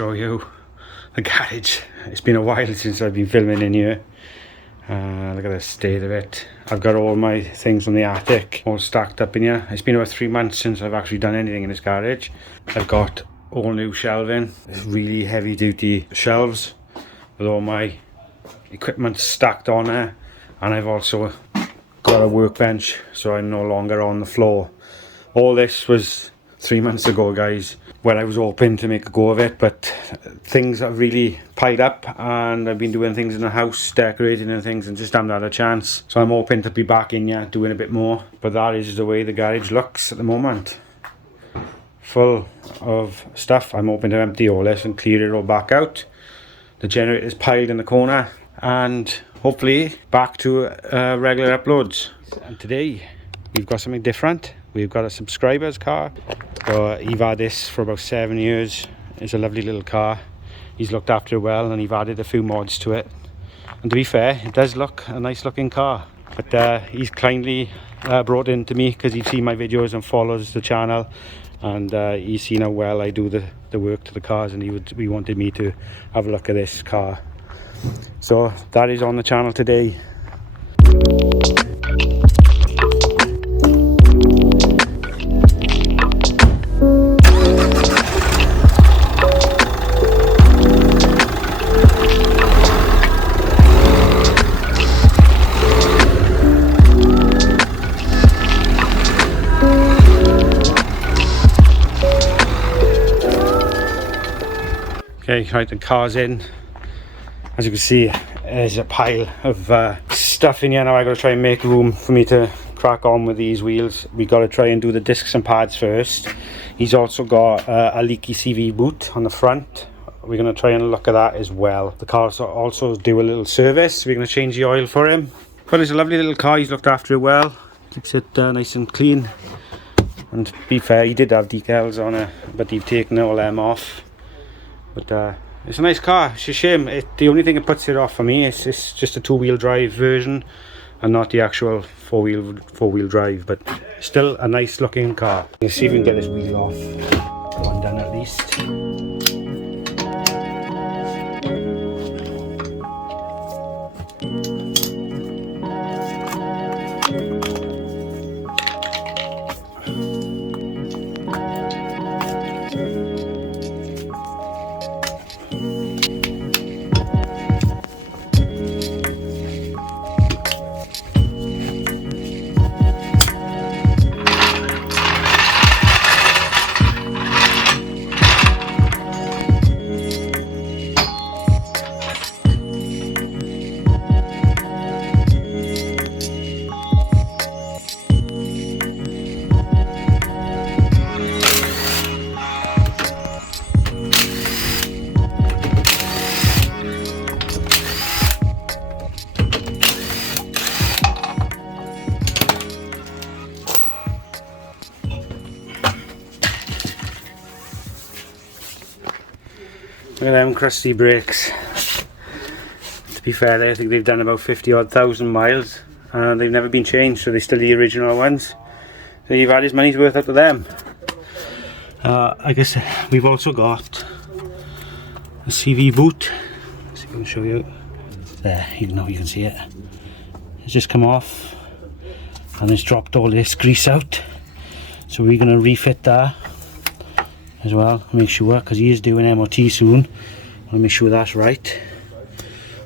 show you the garage. It's been a while since I've been filming in here. Look at the state of it. I've got all my things from the attic all stacked up in here. It's been about 3 months since I've actually done anything in this garage. I've got all new shelving, really heavy duty shelves with all my equipment stacked on there, and I've also got a workbench so I'm no longer on the floor. All this was 3 months ago, guys, when I was hoping to make a go of it, but things have really piled up and I've been doing things in the house, decorating and things, and just haven't had a chance. So I'm hoping to be back in here doing a bit more, but that is the way the garage looks at the moment. Full of stuff. I'm hoping to empty all this and clear it all back out. The generator's piled in the corner, and hopefully back to regular uploads. And today we've got something different. We've got a subscriber's car. He's had this for about 7 years. It's a lovely little car. He's looked after it well, and he's added a few mods to it. And to be fair, it does look a nice looking car. But he's kindly brought it in to me because he's seen my videos and follows the channel. And he's seen how well I do the work to the cars, and he wanted me to have a look at this car. So that is on the channel today. Okay, right, the car's in. As you can see, there's a pile of stuff in here now. I got to try and make room for me to crack on with these wheels. We got to try and do the discs and pads first. He's also got a leaky CV boot on the front. We're going to try and look at that as well. The car's also do a little service. We're going to change the oil for him. But it's a lovely little car. He's looked after it well. Keeps it nice and clean. And to be fair, he did have decals on it, but he've taken all them off. But it's a nice car. It's a shame. The only thing that puts it off for me is it's just a two-wheel drive version and not the actual four-wheel drive, but still a nice looking car. Let's see if we can get this wheel off. One done at least. Look at them crusty brakes. To be fair, I think they've done about 50,000 miles and they've never been changed, so they're still the original ones. So you've had his money's worth out of them. I guess we've also got a CV boot. Let's see if I can show you. There, even though you can see it. It's just come off and it's dropped all this grease out. So we're going to refit that as well, make sure, because he is doing MOT soon. I'll make sure that's right.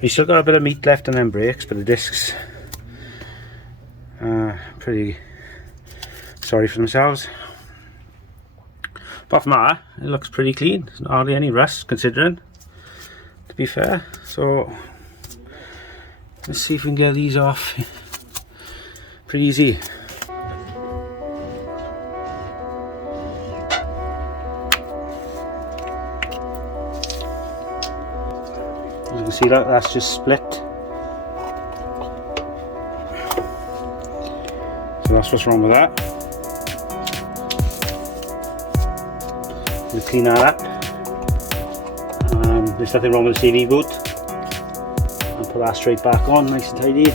He's still got a bit of meat left on them brakes, but the discs pretty sorry for themselves. Apart from that, it looks pretty clean. There's hardly any rust, considering, to be fair. So let's see if we can get these off pretty easy. As you can see, that's just split. So that's what's wrong with that. We'll clean that up. There's nothing wrong with the CV boot. I'll put that straight back on, nice and tidy.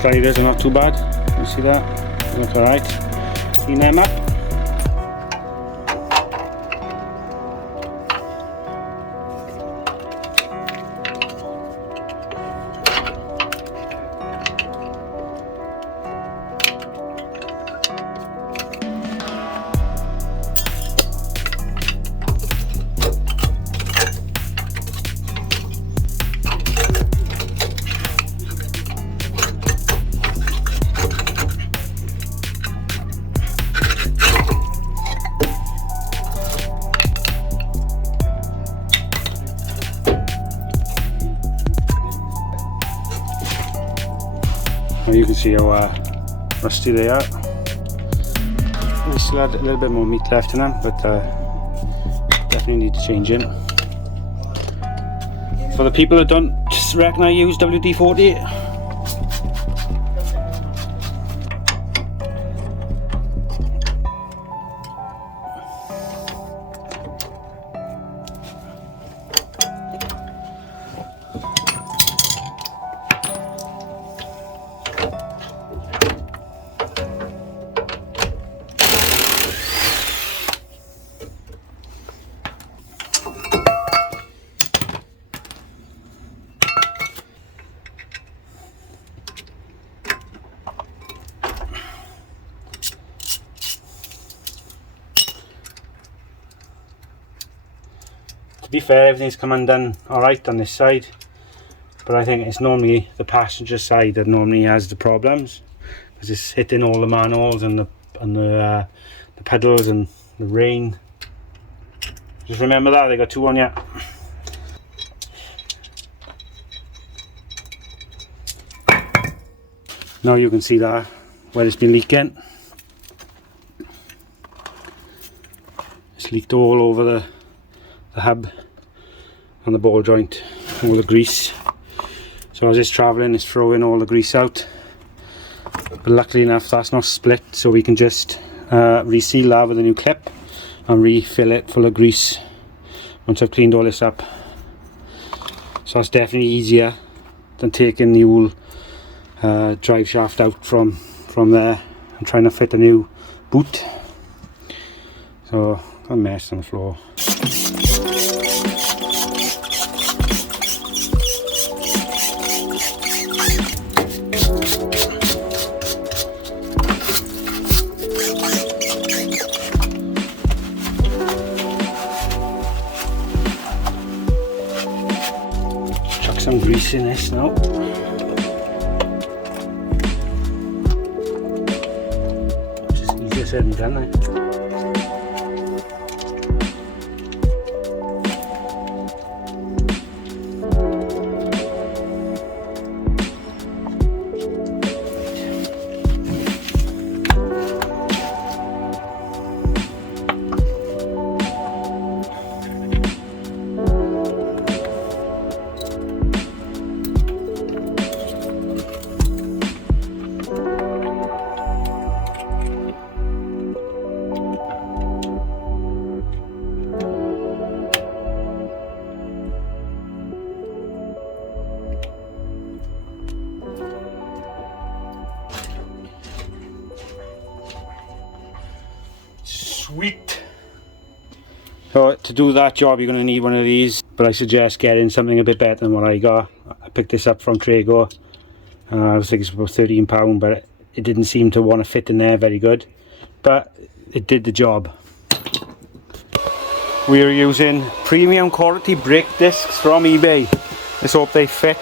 sliders are not too bad. You see that? Look alright. Clean them up. You can see how rusty they are. We still had a little bit more meat left in them, but definitely need to change them. For the people that don't reckon I use WD-40, to be fair, everything's come undone alright on this side, but I think it's normally the passenger side that normally has the problems, because it's hitting all the manholes and the pedals and the rain. Just remember that, they got two on you. Now you can see that where it's been leaking. It's leaked all over the hub and the ball joint, all the grease. So as it's travelling, it's throwing all the grease out, but luckily enough that's not split, so we can just reseal that with a new clip and refill it full of grease once I've cleaned all this up. So it's definitely easier than taking the whole drive shaft out from there and trying to fit a new boot. So got a mess on the floor. Chuck some grease in this now. Just easier said than done, eh? Sweet. So to do that job you're going to need one of these, but I suggest getting something a bit better than what I got. I picked this up from Trago. I was thinking it's about £13, but it didn't seem to want to fit in there very good, but it did the job. We're using premium quality brake discs from eBay. Let's hope they fit.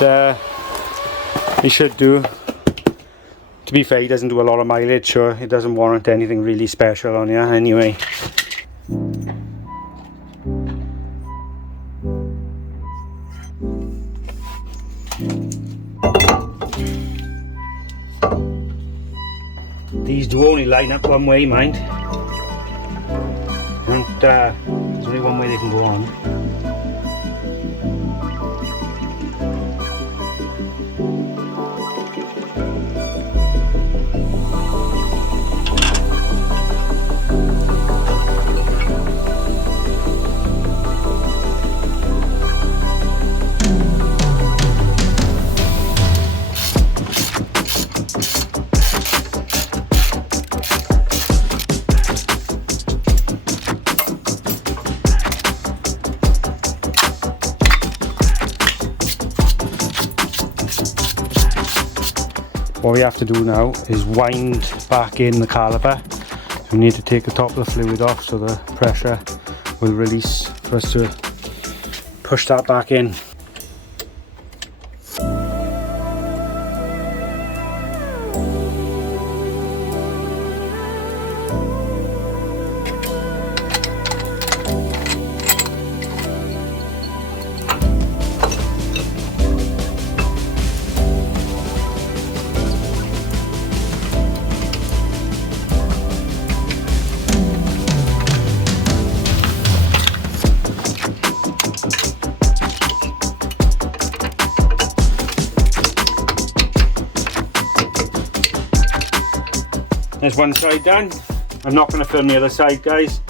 They should do. To be fair, he doesn't do a lot of mileage, so it doesn't warrant anything really special on you anyway. These do only line up one way, mind. And there's only one way they can go on. What we have to do now is wind back in the caliper. So we need to take the top of the fluid off so the pressure will release for us to push that back in. There's one side done. I'm not going to film the other side, guys.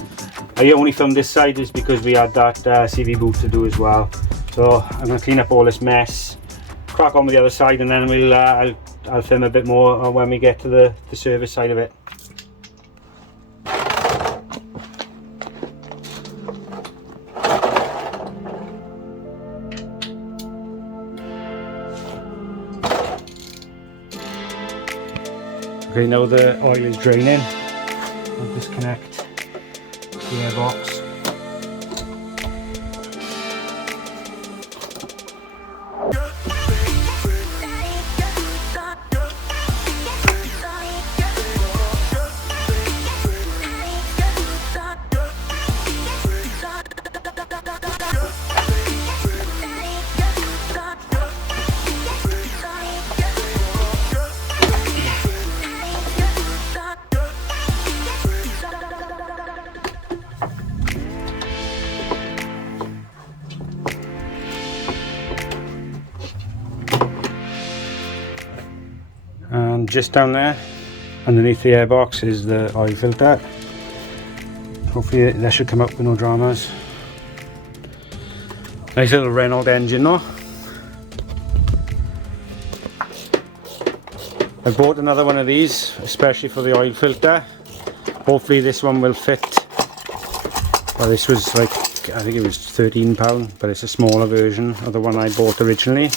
I only filmed this side is because we had that CV boot to do as well. So I'm going to clean up all this mess, crack on with the other side, and then we'll I'll film a bit more when we get to the service side of it. Okay, now the oil is draining. I'll disconnect the airbox. And just down there, underneath the airbox, is the oil filter. Hopefully that should come up with no dramas. Nice little Renault engine though. I bought another one of these, especially for the oil filter. Hopefully this one will fit. Well, this was like, I think it was £13, but it's a smaller version of the one I bought originally.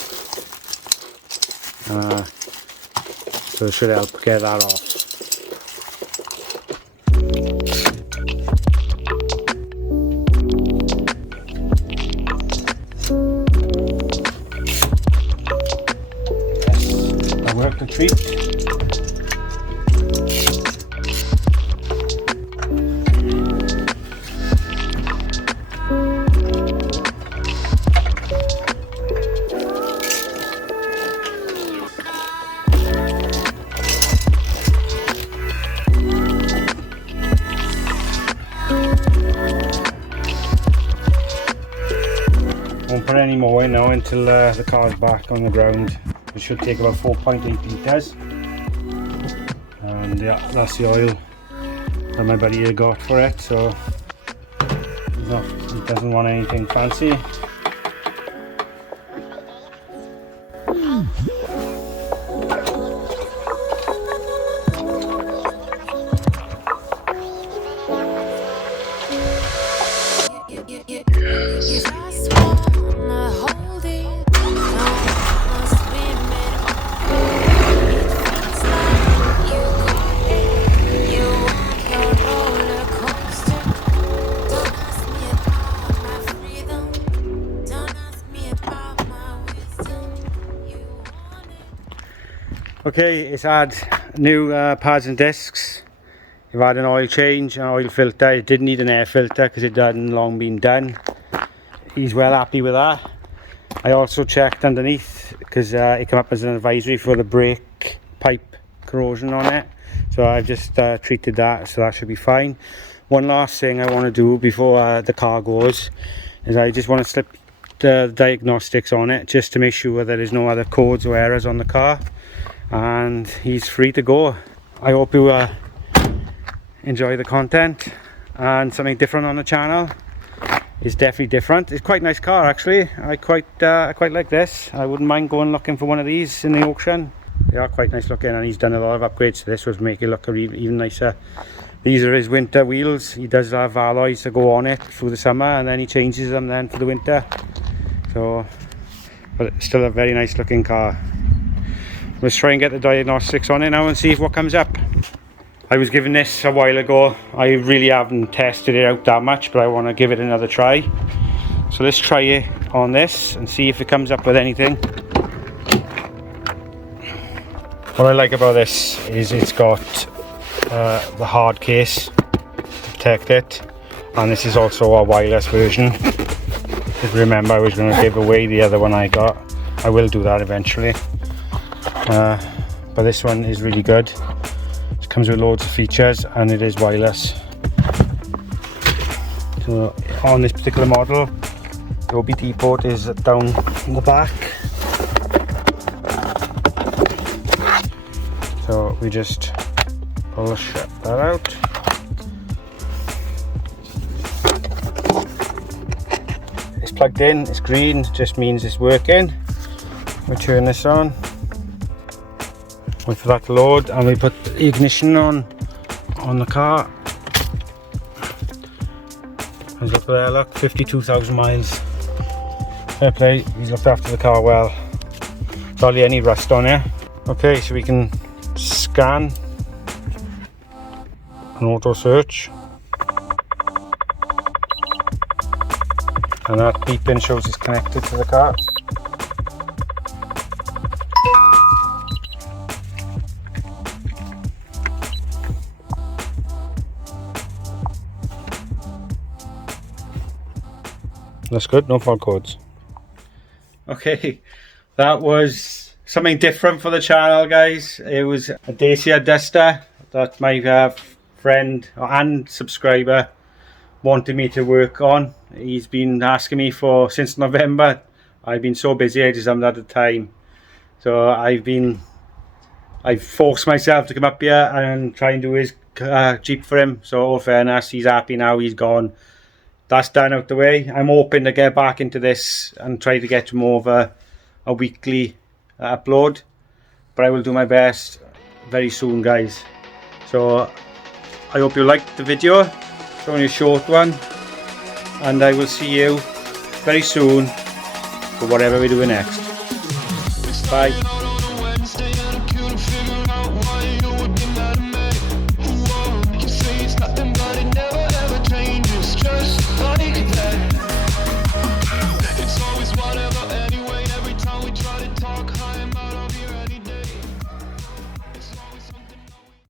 So it should help get that off. Yes, that worked a treat. Won't put any more in now until the car's back on the ground. It should take about 4.8 litres. And yeah, that's the oil that my buddy here got for it, so he doesn't want anything fancy. Okay, it's had new pads and discs. You've had an oil change, an oil filter. It didn't need an air filter because it hadn't long been done. He's well happy with that. I also checked underneath because it came up as an advisory for the brake pipe corrosion on it. So I've just treated that, so that should be fine. One last thing I want to do before the car goes is I just want to slip the diagnostics on it just to make sure that there's no other codes or errors on the car. And he's free to go. I hope you enjoy the content, and something different on the channel. It's definitely different. It's quite a nice car actually. I quite like this. I wouldn't mind going looking for one of these in the auction. They are quite nice looking, and he's done a lot of upgrades to this which make it look even nicer. These are his winter wheels. He does have alloys to go on it through the summer, and then he changes them then for the winter. So, but it's still a very nice looking car. Let's try and get the diagnostics on it now and see what comes up. I was given this a while ago. I really haven't tested it out that much, but I want to give it another try. So let's try it on this and see if it comes up with anything. What I like about this is it's got the hard case to protect it, and this is also a wireless version. If you remember, I was going to give away the other one I got. I will do that eventually, but this one is really good. It comes with loads of features and it is wireless. So on this particular model, the OBD port is down in the back. So we just pull that out. It's plugged in, it's green, just means it's working. We turn this on, wait for that to load, and we put the ignition on the car. There's up there, look, 52,000 miles. Fair play, he's looked after the car well. Hardly any rust on it. Okay, so we can scan and auto search, and that beeping shows it's connected to the car. That's good, no fault codes. Okay, that was something different for the channel, guys. It was a Dacia Duster that my friend and subscriber wanted me to work on. He's been asking me for since November. I've been so busy, I just haven't had the time. So I've forced myself to come up here and try and do his Jeep for him. So all fairness, he's happy now, he's gone. That's done out the way. I'm hoping to get back into this and try to get to more of a weekly upload, but I will do my best very soon, guys. So I hope you liked the video. It's only a short one, and I will see you very soon for whatever we're doing next. Bye.